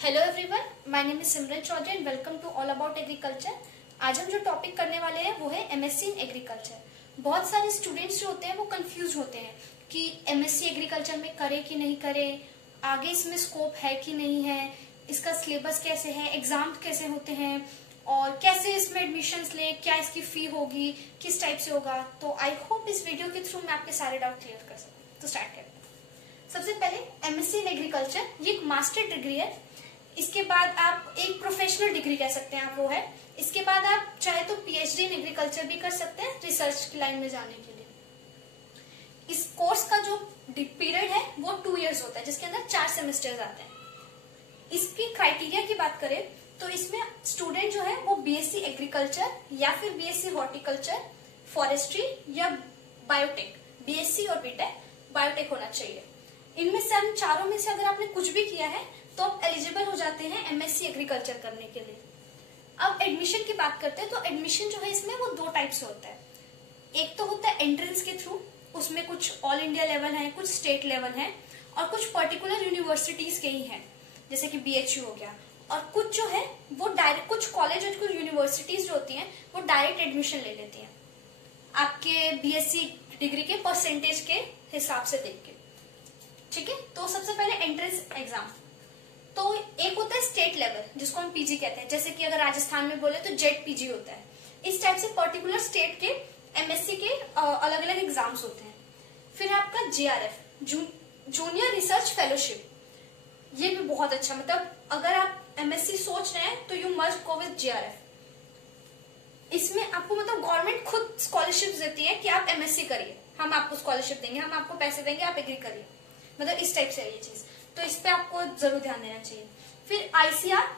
Hello everyone, my name is Simran Chaudhary and welcome to all about agriculture. आज हम जो topic करने वाले हैं वो है एमएससी इन एग्रीकल्चर। बहुत सारे स्टूडेंट्स जो होते हैं वो कंफ्यूज होते हैं कि एमएससी एग्रीकल्चर में करे कि नहीं करे, आगे इसमें स्कोप है कि नहीं है, इसका सिलेबस कैसे है, एग्जाम कैसे होते हैं और कैसे इसमें एडमिशंस ले, क्या इसकी फी होगी, किस टाइप से होगा। तो आई होप इस वीडियो के थ्रू मैं आपके सारे डाउट क्लियर कर सकूँ। तो स्टार्ट करते हैं। सबसे पहले एमएससी इन एग्रीकल्चर ये एक मास्टर डिग्री है। इसके बाद आप एक प्रोफेशनल डिग्री कह सकते हैं आप, वो है। इसके बाद आप चाहे तो पीएचडी इन एग्रीकल्चर भी कर सकते हैं रिसर्च की लाइन में जाने के लिए। इस कोर्स का जो पीरियड है वो 2 इयर्स होता है, जिसके अंदर 4 सेमेस्टर्स आते हैं। इसकी क्राइटेरिया की बात करें तो इसमें स्टूडेंट जो है वो बीएससी एग्रीकल्चर या फिर बीएससी हॉर्टिकल्चर, फॉरेस्ट्री या बायोटेक, बीएससी और बीटेक, बायोटेक होना चाहिए। इनमें से हम चारों में से अगर आपने कुछ भी किया है तो आप एलिजिबल हो जाते हैं एमएससी एग्रीकल्चर करने के लिए। अब एडमिशन की बात करते हैं तो एडमिशन जो है इसमें वो 2 टाइप से होता है। एक तो होता है एंट्रेंस के थ्रू, उसमें कुछ ऑल इंडिया लेवल है, कुछ स्टेट लेवल है और कुछ पर्टिकुलर यूनिवर्सिटीज के ही हैं, जैसे कि बीएचयू हो गया। और कुछ जो है वो डायरेक्ट, कुछ कॉलेज और कुछ यूनिवर्सिटीज जो होती हैं वो डायरेक्ट एडमिशन ले लेती हैं आपके बीएससी डिग्री के परसेंटेज के हिसाब से देख के। ठीक है, तो सबसे पहले एंट्रेंस एग्जाम। तो एक होता है स्टेट लेवल जिसको हम पीजी कहते हैं, जैसे कि अगर राजस्थान में बोले तो जेड पीजी होता है। इस टाइप से पर्टिकुलर स्टेट के एमएससी के अलग अलग एग्जाम्स होते हैं। फिर आपका जीआरएफ, जूनियर रिसर्च फेलोशिप, ये भी बहुत अच्छा, मतलब अगर आप एमएससी सोच रहे हैं तो you must go with GRF. इसमें आपको मतलब गवर्नमेंट खुद स्कॉलरशिप देती है कि आप एमएससी करिए, हम आपको स्कॉलरशिप देंगे, हम आपको पैसे देंगे, आप एग्री करिए, मतलब इस टाइप से है ये चीज। तो इस पे आपको जरूर ध्यान देना चाहिए। फिर आईसीआर,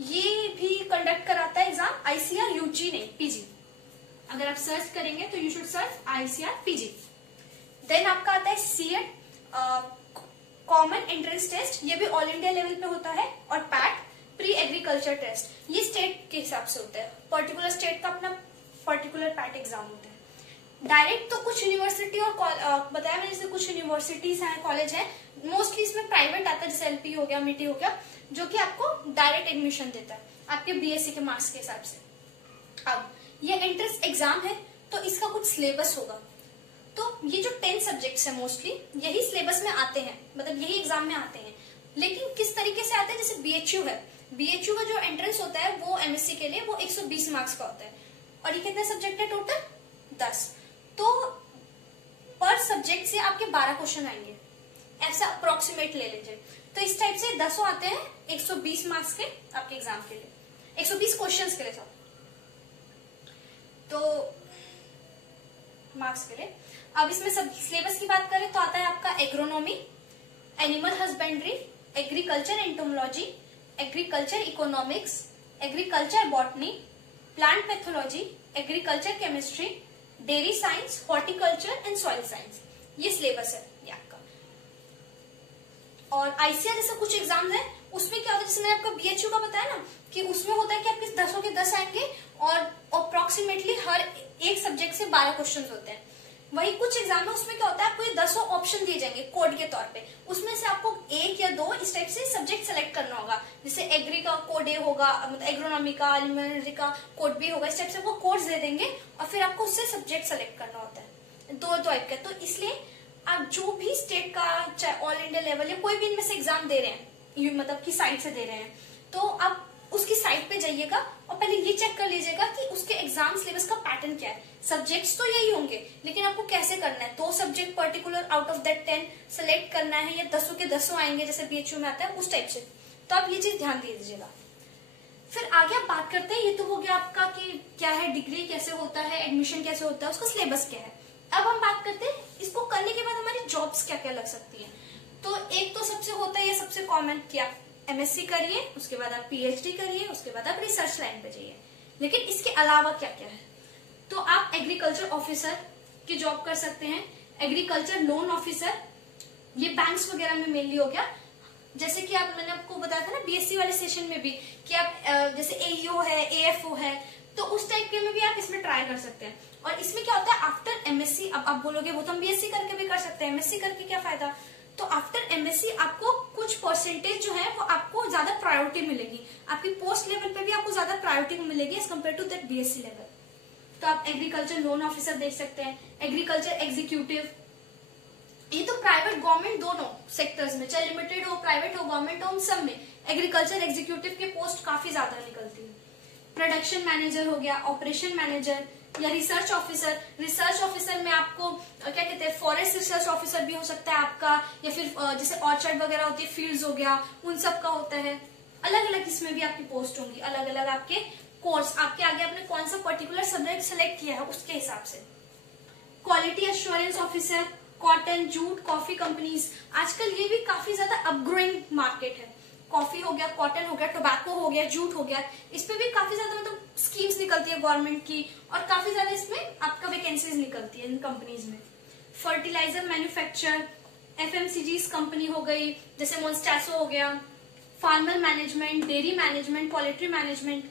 ये भी कंडक्ट कराता है एग्जाम। आईसीआर यूजी नहीं, पीजी। अगर आप सर्च करेंगे तो you should search ICR PG. Then आपका आता है सीएट, कॉमन एंट्रेंस टेस्ट, ये भी ऑल इंडिया लेवल पे होता है। और पैट, प्री एग्रीकल्चर टेस्ट, ये स्टेट के हिसाब से होता है, पर्टिकुलर स्टेट का अपना पर्टिकुलर पैट एग्जाम होता है। डायरेक्ट तो कुछ यूनिवर्सिटी और बताया मैंने, जैसे कुछ यूनिवर्सिटीज हैं, कॉलेज हैं, मोस्टली इसमें प्राइवेट आता है, जैसे एलपी हो गया, मिटी हो गया, जो कि आपको डायरेक्ट एडमिशन देता है आपके बीएससी के मार्क्स के हिसाब से। अब ये एंट्रेंस एग्जाम है तो इसका कुछ सिलेबस होगा। तो ये जो 10 सब्जेक्ट्स है मोस्टली यही सिलेबस में आते हैं, मतलब यही एग्जाम में आते हैं। लेकिन किस तरीके से आते हैं, जैसे बीएचयू है, बीएचयू का जो एंट्रेंस होता है वो एमएससी के लिए वो 120 मार्क्स का होता है। और ये कितने सब्जेक्ट है टोटल? 10। तो पर सब्जेक्ट से आपके 12 क्वेश्चन आएंगे, ऐसा अप्रोक्सीमेट ले लीजिए। तो इस टाइप से 10 आते हैं 120 मार्क्स के आपके एग्जाम के लिए, 120 क्वेश्चंस के लिए सब, तो मार्क्स के लिए। अब इसमें सब सिलेबस की बात करें तो आता है आपका agronomy, animal husbandry, agriculture entomology, agriculture economics, agriculture botany, plant pathology, agriculture chemistry, dairy science, horticulture and soil science. ये सिलेबस है ये आपका। और आईसीआर जैसे कुछ एग्जाम्स हैं, उसमें क्या होता है, जैसे मैंने आपका बीएचयू का बताया ना, कि उसमें होता है कि आपके 10 के 10 आएंगे और अप्रोक्सीमेटली हर एक सब्जेक्ट से 12 क्वेश्चन होते हैं। वही कुछ एग्जाम है उसमें क्या होता है, आपको ये 10 ऑप्शन दिए जाएंगे कोड के तौर पे, उसमें से आपको 1 या 2 इस टाइप से सब्जेक्ट सेलेक्ट करना होगा। जैसे एग्री का कोड ए होगा, मतलब एग्रोनॉमी का, एलिमेंट्री का कोड बी होगा, इस टाइप से आपको कोड्स दे देंगे और फिर आपको उससे सब्जेक्ट सेलेक्ट करना होता है 2 टाइप का। तो इसलिए आप जो भी स्टेट का, चाहे ऑल इंडिया लेवल या कोई भी इनमें से एग्जाम दे रहे हैं, मतलब की साइट से दे रहे हैं, तो आप उसकी साइट पे जाइएगा और पहले ये चेक कर लीजिएगा कि उसके एग्जाम सिलेबस का पैटर्न क्या है। सब्जेक्ट्स तो यही होंगे, लेकिन आपको कैसे करना है, 2 subject particular out of that 10 select करना है या 10 के 10 आएंगे जैसे बीएचयू में आता है उस टाइप से। तो आप ये चीज ध्यान दे दीजिएगा। फिर आगे आप बात करते हैं, ये तो हो गया आपका कि क्या है डिग्री, कैसे होता है एडमिशन, कैसे होता है, उसका सिलेबस क्या है। अब हम बात करते हैं इसको करने के बाद हमारी जॉब्स क्या क्या लग सकती है। तो एक तो सबसे होता है, ये सबसे कॉमन, कि आप एमएससी करिए, उसके बाद आप पीएचडी करिए, उसके बाद आप रिसर्च लाइन पे जाइए। लेकिन इसके अलावा क्या क्या है, तो आप एग्रीकल्चर ऑफिसर की जॉब कर सकते हैं, एग्रीकल्चर लोन ऑफिसर, ये बैंक्स वगैरह में मेनली हो गया। जैसे कि मैंने आपको बताया था ना बीएससी वाले सेशन में भी कि आप जैसे एईओ है, एएफओ है, तो उस टाइप के में भी आप इसमें ट्राई कर सकते हैं। और इसमें क्या होता है, आफ्टर एमएससी, अब आप बोलोगे वो तो हम बीएससी करके भी कर सकते हैं, एमएससी करके क्या फायदा, तो आफ्टर एमएससी आपको कुछ परसेंटेज जो है वो आपको ज्यादा प्रायोरिटी मिलेगी, आपकी पोस्ट लेवल पे भी आपको ज्यादा प्रायोरिटी मिलेगी as compare to that BSc level. तो आप एग्रीकल्चर लोन ऑफिसर देख सकते हैं, एग्रीकल्चर एग्जीक्यूटिव, ये तो प्राइवेट गवर्नमेंट दोनों सेक्टर्स में, चाहे लिमिटेड हो, प्राइवेट हो, गवर्नमेंट हो, उन सब में एग्रीकल्चर एग्जीक्यूटिव के पोस्ट काफी ज्यादा निकलती है। प्रोडक्शन मैनेजर हो गया, ऑपरेशन मैनेजर या रिसर्च ऑफिसर। रिसर्च ऑफिसर में आपको क्या कहते हैं, फॉरेस्ट रिसर्च ऑफिसर भी हो सकता है आपका, या फिर जैसे ऑर्चर्ड वगैरह होती है, फील्ड्स हो गया, उन सब का होता है। अलग अलग इसमें भी आपकी पोस्ट होंगी, अलग अलग आपके कोर्स, आपके आगे आपने कौन सा पर्टिकुलर सब्जेक्ट सेलेक्ट किया है उसके हिसाब से। Quality assurance officer, cotton, jute, coffee companies, आजकल ये भी काफी ज्यादा अपग्रोइंग मार्केट है। कॉफी हो गया, कॉटन हो गया, टोबैको हो गया, जूट हो गया, इस पे भी काफी ज्यादा मतलब स्कीम्स निकलती है गवर्नमेंट की, और काफी ज्यादा इसमें आपका वैकेंसीज निकलती है इन कंपनीज में। फर्टिलाइजर मैन्युफैक्चर, एफएमसीजीज कंपनी हो गई, जैसे मोन्स्टासो हो गया, farmer management, dairy management, poultry management,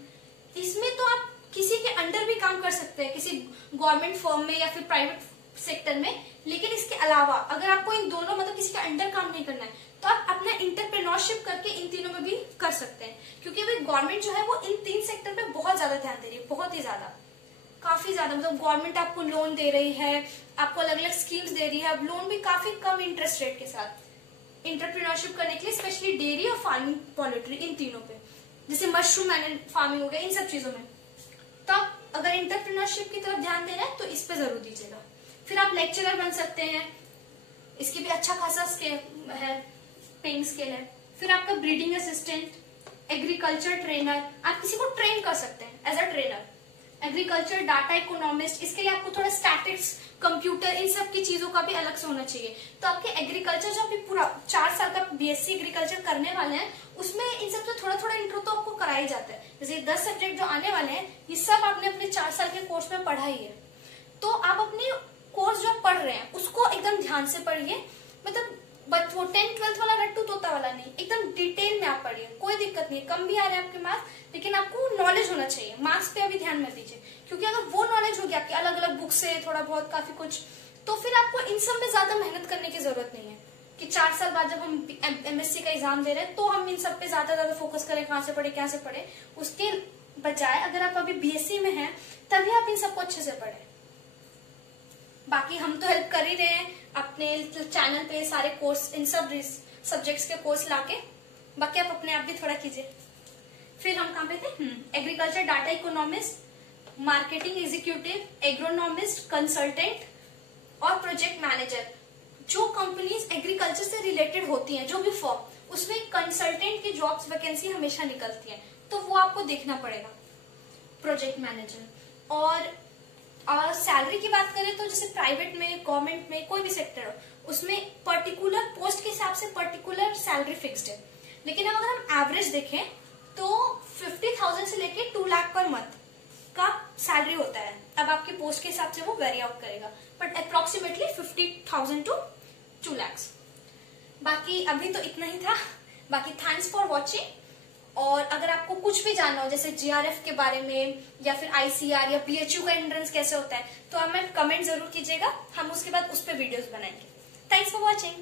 इसमें तो आप किसी के अंडर भी काम कर सकते हैं, किसी गवर्नमेंट फर्म में या फिर प्राइवेट सेक्टर में। लेकिन इसके अलावा अगर आपको इन दोनों मतलब किसी के अंडर काम नहीं करना है, तो आप अपना इंटरप्रेन्योरशिप करके इन तीनों में भी कर सकते हैं, क्योंकि अभी गवर्नमेंट जो है वो इन 3 सेक्टर पे बहुत ज्यादा ध्यान दे रही है, बहुत ही ज्यादा, काफी ज्यादा। मतलब गवर्नमेंट आपको लोन दे रही है, आपको अलग अलग स्कीम्स दे रही है, अब लोन भी काफी कम इंटरेस्ट रेट के साथ इंटरप्रेन्योरशिप करने के लिए, स्पेशली डेयरी और फार्मिंग, पोल्ट्री, इन तीनों पे, जैसे मशरूम फार्मिंग हो गया, इन सब चीजों में। तो आप अगर इंटरप्रेन्योरशिप की तरफ ध्यान दे रहे हैं तो इस पे जरूर दीजिएगा। फिर आप लेक्चरर बन सकते हैं, इसकी भी अच्छा खासा स्केल है, पेइंग स्केल है। फिर आपका ब्रीडिंग असिस्टेंट, एग्रीकल्चर ट्रेनर, आप किसी को ट्रेन कर सकते हैं as a trainer. Agriculture data economist, इसके लिए आपको थोड़ा स्टैटिक्स, कंप्यूटर, इन सब की चीजों का भी अलग से होना चाहिए। तो आपके एग्रीकल्चर जो अभी पूरा 4 साल का बीएससी एग्रीकल्चर करने वाले हैं, उसमें इन सब से थोड़ा थोड़ा इंट्रो तो आपको कराई जाता है। जैसे 10 सब्जेक्ट जो आने वाले हैं, ये सब आपने अपने 4 साल के कोर्स में पढ़ा ही है। तो आप अपने कोर्स जो पढ़ रहे हैं उसको एकदम ध्यान से पढ़िए, मतलब वो 10-12 वाला रट्टू तोता वाला नहीं, एकदम डिटेल में आप पढ़िए, कोई दिक्कत नहीं, कम भी आ रहे हैं आपके मार्क्स, लेकिन आपको नॉलेज होना चाहिए। मार्क्स पे अभी ध्यान मत दीजिए, क्योंकि अगर वो नॉलेज हो गया आपकी अलग अलग बुक से थोड़ा बहुत काफी कुछ, तो फिर आपको इन सब में ज्यादा मेहनत करने की जरूरत नहीं है कि 4 साल बाद जब हम एमएससी का एग्जाम दे रहे हैं तो हम इन सब पे ज्यादा फोकस करें, कहाँ से पढ़े, क्या से पढ़े। उसके बजाय अगर आप अभी बीएससी में हैं, तभी आप इन सबको अच्छे से पढ़े। बाकी हम तो हेल्प कर ही रहे हैं अपने चैनल पे सारे कोर्स, इन सब सब्जेक्ट्स के कोर्स लाके, बाकी आप अपने आप भी थोड़ा कीजिए। फिर हम कहाँ पे थे, agriculture data economist, marketing executive, agronomist, consultant और प्रोजेक्ट मैनेजर। जो कंपनीज एग्रीकल्चर से रिलेटेड होती हैं, जो भी फॉर्म, उसमें कंसल्टेंट की जॉब्स वैकेंसी हमेशा निकलती है, तो वो आपको देखना पड़ेगा। प्रोजेक्ट मैनेजर और सैलरी की बात करें तो जैसे प्राइवेट में, गवर्नमेंट में, कोई भी सेक्टर हो, उसमें पर्टिकुलर पोस्ट के हिसाब से पर्टिकुलर सैलरी फिक्स्ड है। लेकिन अब अगर हम एवरेज देखें तो 50,000 से लेके 2 लाख पर मंथ का सैलरी होता है। अब आपके पोस्ट के हिसाब से वो वेरी आउट करेगा, बट अप्रोक्सीमेटली 50,000 to 2 lakhs। बाकी अभी तो इतना ही था। बाकी थैंक्स फॉर वॉचिंग। और अगर आपको कुछ भी जानना हो, जैसे जीआरएफ के बारे में या फिर आईसीआर या पीएचयू का एंट्रेंस कैसे होता है, तो हमें कमेंट जरूर कीजिएगा, हम उसके बाद उस पर वीडियोस बनाएंगे। Thanks for watching.